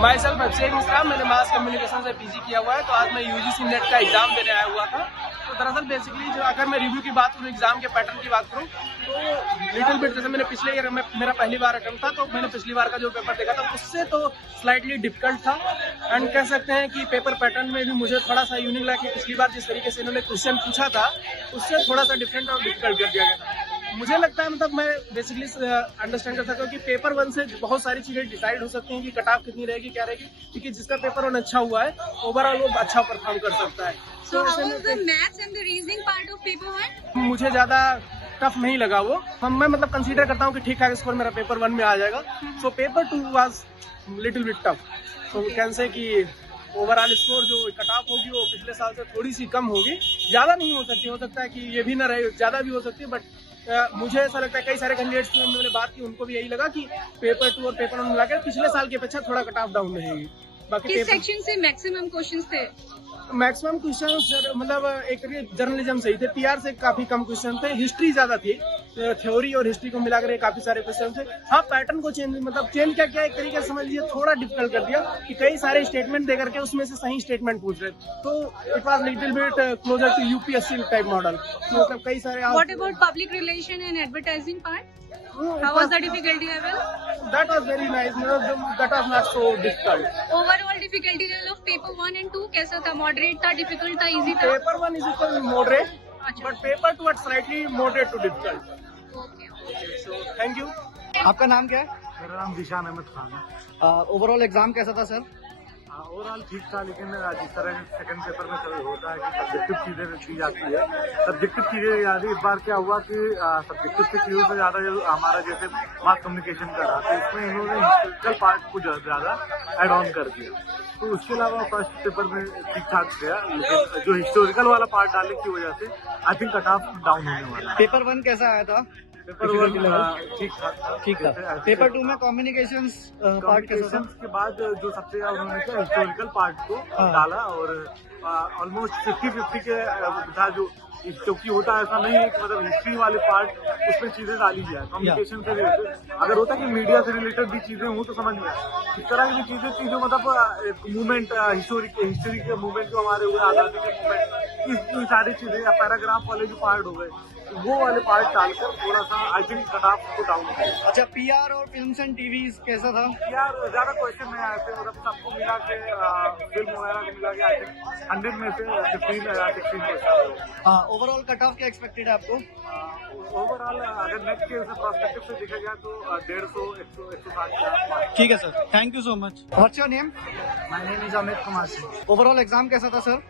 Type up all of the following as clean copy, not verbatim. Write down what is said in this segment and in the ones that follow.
My self Abhishek Mishra, मैंने mass communication से PG किया हुआ है। तो आज मैं यूजीसी नेट का एग्जाम देने आया हुआ था। तो दरअसल बेसिकली जो अगर मैं रिव्यू की बात करूँ, एग्जाम के पैटर्न की बात करूँ, तो लिटिल बिट जैसे मैंने पिछले ईयर में मेरा पहली बार अटेम्प्ट था, तो मैंने पिछली बार का जो पेपर देखा था उससे तो स्लाइटली डिफिकल्ट था। एंड कह सकते हैं कि पेपर पैटर्न में भी मुझे थोड़ा सा यूनिक लगा कि पिछली बार जिस तरीके से इन्होंने क्वेश्चन पूछा था उससे थोड़ा सा डिफरेंट और डिफिकल्ट कर दिया गया। मुझे लगता है मतलब मैं बेसिकली अंडरस्टैंड कर सकता हूँ कि पेपर 1 से बहुत सारी चीजें डिसाइड हो सकती हैं कि कट ऑफ कितनी रहेगी, क्या रहेगी, क्योंकि जिसका पेपर 1 अच्छा हुआ है ओवरऑल वो अच्छा परफॉर्म कर सकता है। So how was the maths and the reasoning part of paper 1? मुझे ज्यादा टफ नहीं लगा वो। मैं मतलब कंसीडर करता हूँ कि ठीक ठाक स्कोर मेरा पेपर 1 में आ जाएगा। So paper 2 was little bit tough. So we can say कि ओवरऑल स्कोर जो कट ऑफ होगी वो पिछले साल से थोड़ी सी कम होगी, ज्यादा नहीं हो सकता है कि ये भी ना रहे, ज्यादा भी हो सकती है। बट मुझे ऐसा लगता है कई सारे कैंडिडेट्स की मैंने बात की, उनको भी यही लगा कि पेपर 2 और पेपर 1 मिलाकर पिछले साल की अपेक्षा थोड़ा कट ऑफ डाउन रहेगी। बाकी किस सेक्शन से मैक्सिमम क्वेश्चंस थे? मैक्सिमम क्वेश्चन मतलब एक जर्नलिज्म से ही थे, पीआर से काफी कम क्वेश्चन थे, हिस्ट्री ज्यादा थी, थ्योरी और हिस्ट्री को मिलाकर काफी सारे क्वेश्चन थे। हाँ, पैटर्न को चेंज क्या क्या एक तरीके से समझ लीजिए थोड़ा डिफिकल्ट कर दिया कि कई सारे स्टेटमेंट दे करके उसमें से सही स्टेटमेंट पूछ रहे, तो it was little bit closer to UPSC type model. मतलब कई सारे what about public relation and advertising part? How was the difficulty level? That was very nice. That was not so difficult. Overall difficulty level of paper 1 and 2 कैसा था? Moderate था, difficult था, easy था? Paper 1 is equal to moderate, अच्छा। but paper 2 was slightly moderate to difficult. Okay. So thank you. आपका नाम क्या है? मेरा नाम जिशान अहमद खान है। ओवरऑल एग्जाम कैसा था सर? ओवरऑल ठीक था, लेकिन जिस तरह सेकंड पेपर में कभी होता है कि सब्जेक्टिव चीजें दी जाती है, सब्जेक्टिव चीजें याद इस बार क्या हुआ कि सब्जेक्टिव की चीजों से ज्यादा जो हमारा जैसे मास कम्युनिकेशन का रहा, तो इसमें इन्होंने हिस्टोरिकल पार्ट को ज्यादा एड ऑन कर दिया। तो उसके अलावा फर्स्ट पेपर में ठीक ठाक गया, लेकिन जो हिस्टोरिकल वाला पार्ट डालने की वजह से I think cut off down होने वाला है। पेपर 1 कैसा आया था? पेपर 1 ठीक था। पेपर 2 में कम्युनिकेशन पार्ट कैसा था? के बाद जो सबसे ज्यादा उन्होंने किया हिस्टोरिकल पार्ट को डाला, और ऑलमोस्ट 50-50 के था, जो क्योंकि होता है ऐसा नहीं है कि मतलब हिस्ट्री वाले पार्ट उसमें चीजें डाली जाए, कम्युनिकेशन से रिलेटेड अगर होता है कि मीडिया से रिलेटेड भी चीजें हो तो समझ में आए। इस तरह की चीजें थी जो मतलब मूवमेंट हिस्ट्री के मूवमेंट जो हमारे हुए, आजादी के मूवमेंट, इस सारी चीजें या पैराग्राफ वाले जो पार्ट हो गए, वो वाले पार्ट डालकर थोड़ा सा आई थिंक कट ऑफ को डाउन हो गया। अच्छा, पीआर और फिल्म्स एंड टीवीज कैसा था? यार ज्यादा क्वेश्चन नहीं आए थे, मतलब सबको मिला के फिल्म वगैरह को मिला के आई थिंक 100 में से 15 या 16 क्वेश्चन। ओवरऑल कट ऑफ क्या एक्सपेक्टेड है आपको? ओवरऑल अगर नेक्स्ट के पर्सपेक्टिव से देखा गया तो 150, 160। ठीक है sir, thank you so much. What's your name? My name is Amit Kumar Singh. Overall exam कैसा था सर?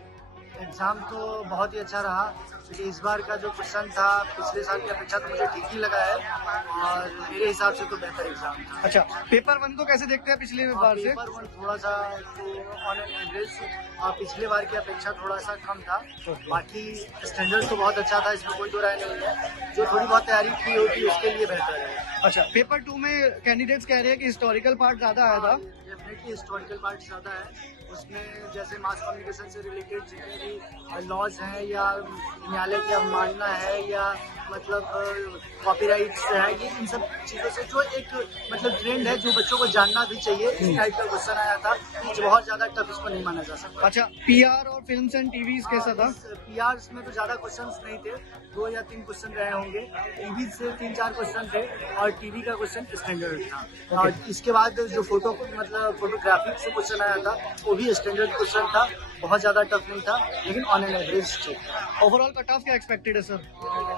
एग्जाम तो बहुत ही अच्छा रहा, क्योंकि इस बार का जो क्वेश्चन था पिछले साल की अपेक्षा तो मुझे ठीक ही लगा है, और मेरे हिसाब से तो बेहतर एग्जाम था। अच्छा, पेपर 1 को कैसे देखते हैं पिछले बार से? पेपर 1 थोड़ा सा ऑन एन एवरेज पिछले बार की अपेक्षा थोड़ा सा कम था। बाकी स्टैंडर्ड तो बहुत अच्छा था, इसमें कोई दो राय नहीं है। जो थोड़ी बहुत तैयारी की होगी उसके लिए बेहतर है। अच्छा, पेपर 2 में कैंडिडेट्स कह रहे हैं कि हिस्टोरिकल पार्ट ज्यादा आया था। डेफिनेटली हिस्टोरिकल पार्ट ज्यादा है, उसमें जैसे मास कम्युनिकेशन से रिलेटेड जितने भी लॉज हैं या न्यायालय की अवमानना है या मतलब कॉपीराइट्स है, ये इन सब चीज़ों से जो एक मतलब ट्रेंड है जो बच्चों को जानना भी चाहिए, इस टाइप का क्वेश्चन आया था, जो बहुत ज्यादा टफ इसको नहीं माना जा सकता। अच्छा, पीआर और फिल्म्स एंड टीवीज कैसा था? पीआर में तो ज्यादा क्वेश्चंस नहीं थे, 2 या 3 क्वेश्चन रहे होंगे। टीवी से 3-4 क्वेश्चन थे, और टीवी का क्वेश्चन स्टैंडर्ड था। और इसके बाद जो फोटोग्राफी से क्वेश्चन आया था वो भी स्टैंडर्ड क्वेश्चन था, बहुत ज्यादा टफ नहीं था, लेकिन ऑन एन एवरेज ठीक था। ओवरऑल कट ऑफ क्या एक्सपेक्टेड है सर?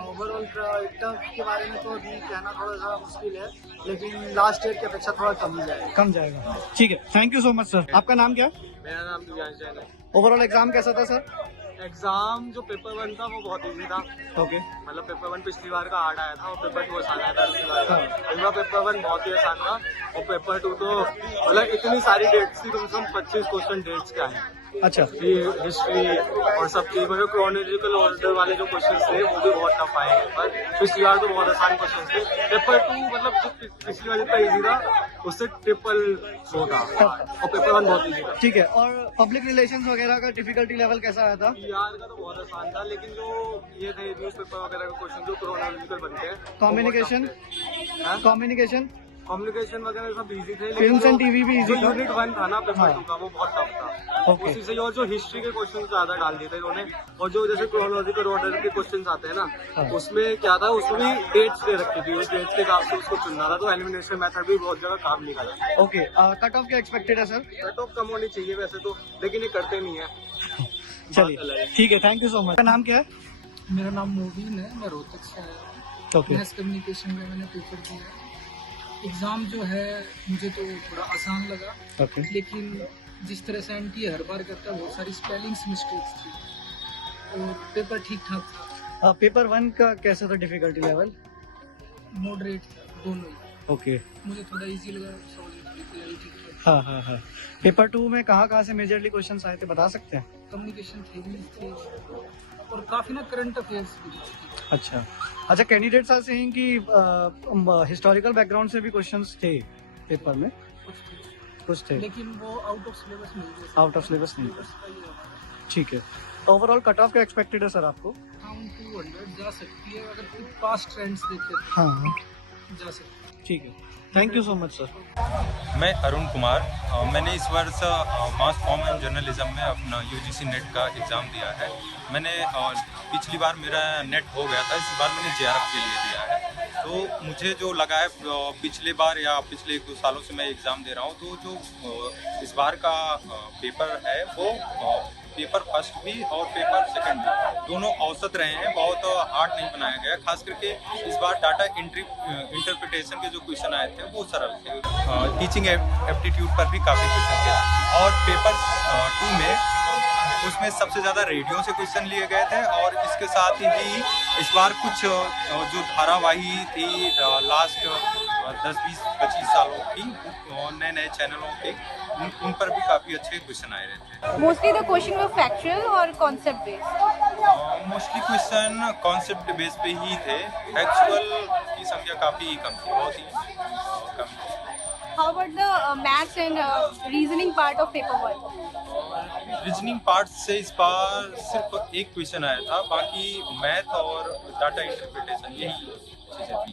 ओवरऑल टफ के बारे में तो अभी कहना थोड़ा सा मुश्किल है, लेकिन लास्ट ईयर की अपेक्षा थोड़ा कम ही जाएगा। कम जाएगा, ठीक है, thank you so much sir. आपका नाम क्या है? मेरा नाम दिव्यांश जैन है। ओवरऑल एग्जाम कैसा था सर? एग्जाम जो पेपर 1 था वो बहुत इजी था। ओके। मतलब पेपर 1 पिछली बार का हार्ड आया था और पेपर 2 आसान आया था पिछली बार का। इस बार पेपर 1 बहुत ही आसान था, और पेपर 2 तो मतलब इतनी सारी डेट्स थी, कम से कम 25 क्वेश्चन डेट्स के आए। अच्छा, हिस्ट्री और सब चीज, मतलब क्रोनोलॉजिकल ऑर्डर वाले जो क्वेश्चन थे वो भी बहुत टफ आए। पर पिछली बार तो बहुत आसान क्वेश्चन थे। पेपर 2 मतलब जो पिछली बार जितना इजी था उससे ट्रिपल वो था, और पेपर 1 बहुत इजी था। ठीक है, और पब्लिक रिलेशंस वगैरह का डिफिकल्टी लेवल कैसा आया था? पीआर का तो बहुत आसान था, लेकिन जो ये थे न्यूज़पेपर वगैरह के क्वेश्चन जो क्रोनोलॉजिकल बनते हैं। कम्युनिकेशन? कम्युनिकेशन वगैरह सब इजी थे, Films and TV भी easy था। यूनिट 1 था ना पेपर हाँ। 2 का, वो बहुत टफ था। Okay। उसी से और जो हिस्ट्री के क्वेश्चन ज्यादा डाल दिए थे इन्होंने, और जो जैसे क्रोनोलॉजिकल ऑर्डर के क्वेश्चन आते हैं ना, हाँ। उसमें क्या था, उसमें भी डेट्स दे रखी थी, उस डेट्स के हिसाब से उसको चुनना था, तो एलिमिनेशन मेथड भी बहुत जगह काम निकाला। ओके, कट ऑफ क्या एक्सपेक्टेड है सर? कट ऑफ कम होनी चाहिए वैसे तो, लेकिन ये करते नहीं है। चलिए ठीक है, थैंक यू सो मच। नाम क्या है? मेरा नाम मोबिन है, मैं रोहतक से आया हूँ। ओके मैथ कम्युनिकेशन में मैंने पेपर दिया। एग्ज़ाम जो है मुझे तो थोड़ा आसान लगा, ओके लेकिन जिस तरह से एंटी हर बार करता है, बहुत सारी स्पेलिंग्स मिस्टेक्स थी और पेपर ठीक ठाक था, पेपर 1 का कैसा था डिफिकल्टी लेवल? मॉडरेट था दोनों ही। ओके, मुझे थोड़ा इजी लगा, समझने के लिए ठीक ठाक। हाँ हाँ हाँ। पेपर 2 में कहाँ से मेजरली क्वेश्चंस आए थे, बता सकते हैं? कम्युनिकेशन थ्योरी थे और काफ़ी ना करंट अफेयर्स भी थे। अच्छा अच्छा, कैंडिडेट्स आर सेइंग कि हिस्टोरिकल बैकग्राउंड से भी क्वेश्चंस थे पेपर में, कुछ थे, लेकिन वो आउट ऑफ सिलेबस नहीं थे। आउट ऑफ सिलेबस नहीं था। ठीक है, ओवरऑल कट ऑफ क्या एक्सपेक्टेड है सर आपको? अराउंड 200 जा सकती है, अगर कुछ पास्ट ट्रेंड्स देखे तो हाँ जा सकती है। ठीक है, thank you so much sir. मैं अरुण कुमार, मैंने इस वर्ष मास कॉम एंड जर्नलिज्म में अपना यूजीसी नेट का एग्ज़ाम दिया है। मैंने पिछली बार मेरा नेट हो गया था, इस बार मैंने जेआरएफ के लिए दिया है। तो मुझे जो लगा है पिछले बार या पिछले 1-2 सालों से मैं एग्ज़ाम दे रहा हूँ, तो जो इस बार का पेपर है वो पेपर फर्स्ट भी और पेपर सेकंड भी दोनों औसत रहे हैं, बहुत हार्ड नहीं बनाया गया। खास करके इस बार डाटा इंटरप्रिटेशन के जो क्वेश्चन आए थे वो सरल थे। टीचिंग एप्टीट्यूड पर भी काफ़ी क्वेश्चन थे, और पेपर 2 में उसमें सबसे ज़्यादा रेडियो से क्वेश्चन लिए गए थे, और इसके साथ ही इस बार कुछ जो धारावाही थी लास्ट 10-20-25 सालों की, नए चैनलों के, उन पर भी काफ़ी अच्छे क्वेश्चन आए रहते हैं। Mostly the question were factual or concept based. Mostly question concept base पे ही थे, एक्चुअल की संख्या काफ़ी कम थी, बहुत ही कम थी। How about the maths and reasoning part of paper 1? Reasoning part से इस बार सिर्फ एक क्वेश्चन आया था, बाकी मैथ और डाटा इंटरप्रिटेशन यही चीज़ें थी।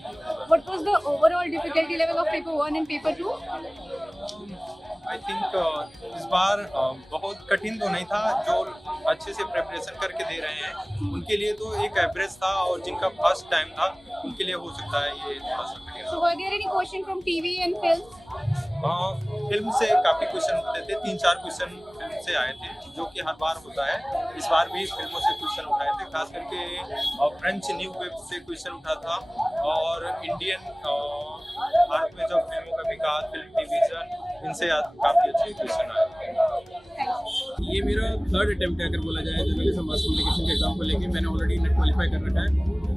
What was the overall difficulty level of paper 1 and paper 2? I think इस बार बहुत कठिन तो नहीं था, जो अच्छे से प्रिपरेशन करके दे रहे हैं उनके लिए तो एक एवरेज था, और जिनका फर्स्ट टाइम था उनके लिए हो सकता है ये थोड़ा सा कठिन। So were there any question from TV and film? Film से काफ़ी क्वेश्चन उठते थे, 3-4 क्वेश्चन फिल्म से आए थे, जो कि हर बार होता है। इस बार भी फिल्मों से क्वेश्चन उठाए थे, खास करके फ्रेंच न्यू वेब से क्वेश्चन उठा था, और इंडियन भारत में जो फिल्मों का विकास, फिल्म डिवीजन, इनसे काफ़ी अच्छे क्वेश्चन आए। ये मेरा 3rd अटेम्प्ट है अगर बोला जाए जर्नलिज्म मास कम्युनिकेशन के एग्जाम को लेके। मैंने ऑलरेडी नेट क्वालिफाई कर रखा है,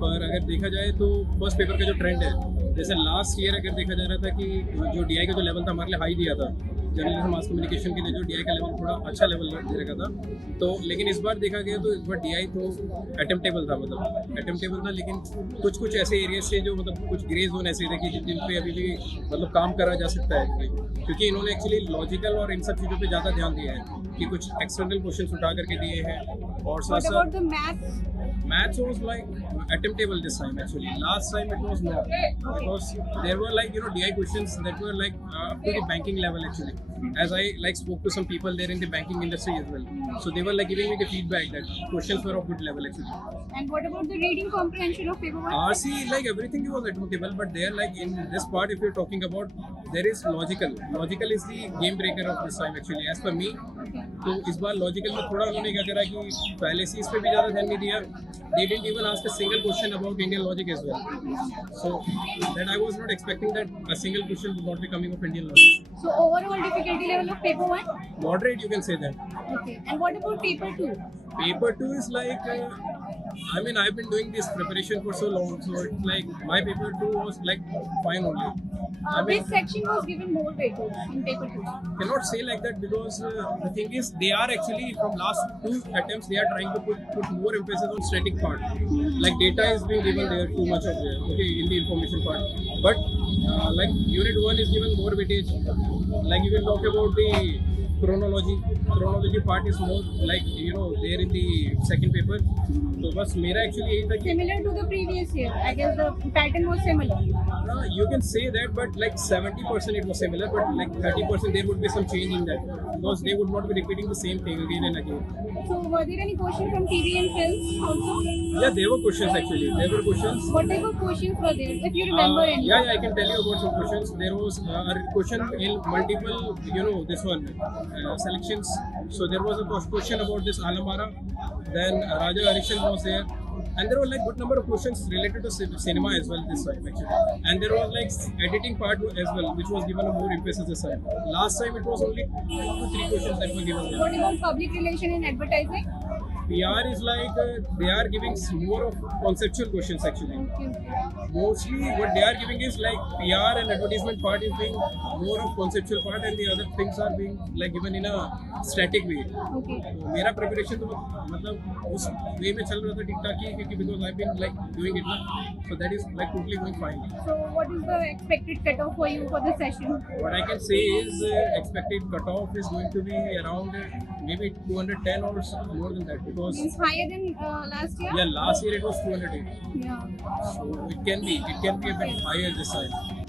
पर अगर देखा जाए तो फर्स्ट पेपर का जो ट्रेंड है, जैसे लास्ट ईयर अगर देखा जा रहा था कि जो डीआई का जो लेवल था हमारे लिए हाई दिया था, जर्नलिज्म मास कम्युनिकेशन के लिए जो डीआई का लेवल थोड़ा अच्छा लेवल दे रखा था, तो लेकिन इस बार देखा गया तो इस बार डीआई तो अटेम्प्टेबल था, मतलब अटेम्प्टेबल था, लेकिन कुछ ऐसे एरिया से जो मतलब कुछ ग्रे जोन ऐसे थे कि जिन पे अभी भी मतलब काम करा जा सकता है, क्योंकि इन्होंने एक्चुअली लॉजिकल और इन सब चीज़ों पे ज़्यादा ध्यान दिया है कि कुछ एक्सटर्नल क्वेश्चन उठा करके दिए हैं, और साथ What साथ about the maths? Maths was like attemptable this time actually. Last time it was not, because there were like DI questions that were like up to the banking level actually. As I like spoke to some people there in the banking industry as well, so they were like giving me the feedback that questions were of good level actually. And what about the reading comprehension of paper 1? RC like everything was attemptable, but there like in this part if you're talking about, there is logical. Logical is the game breaker of this time actually as per me. तो इस बार logical में थोड़ा उन्होंने क्या करा कि पहले से इस पे भी ज़्यादा ध्यान नहीं दिया. They didn't even ask a single question about Indian logic as well. So that I was not expecting that a single question would not be coming of Indian logic. So overall difficulty level of paper 1? Moderate, you can say that. Okay. And what about paper 2? Paper 2 is like, I mean, I've been doing this preparation for so long, so it's like my paper 2 was like fine only. Which section was given more weightage in paper 2? Cannot say like that, because the thing is they are actually from last 2 attempts they are trying to put more emphasis on static part, like data is being given there too much of there, okay, in the information part, but like unit 1 is given more weightage, like you can talk about the chronology part is more like there in the second paper. तो बस मेरा actually यही था कि Similar to the previous year. I guess the pattern was similar. you can say that, but like 70% it was similar, but like 30% there would be some change in that because they would not be repeating the same thing again and again. So were there any questions from TV and films also? Yeah, there were questions actually. There were questions. What type of questions were there? If you remember any. Yeah, I can tell you about some questions. There was a question in multiple, this one, selections. So there was a question about this Alamara. Then Raja Harishan was there. And there were like good number of questions related to cinema as well this time actually. And there was like editing part as well, which was given a more emphasis this time. Last time it was only 2 to 3 questions that were given. What about public relation and advertising? PR is like they are giving more of conceptual questions actually. Okay. Mostly what they are giving is like PR and advertisement part is being more of conceptual part and the other things are being like given in a static way. Okay. तो मेरा preparation तो मतलब उस way में चल रहा था ठीक ठाक ही क्योंकि because I've been like doing it ना, so that is like totally going fine. So what is the expected cutoff for you for the session? What I can say is expected cutoff is going to be around maybe 210 or more than that because It's higher than last year? yeah, last year it was 208. Yeah. So it can be a bit higher this time.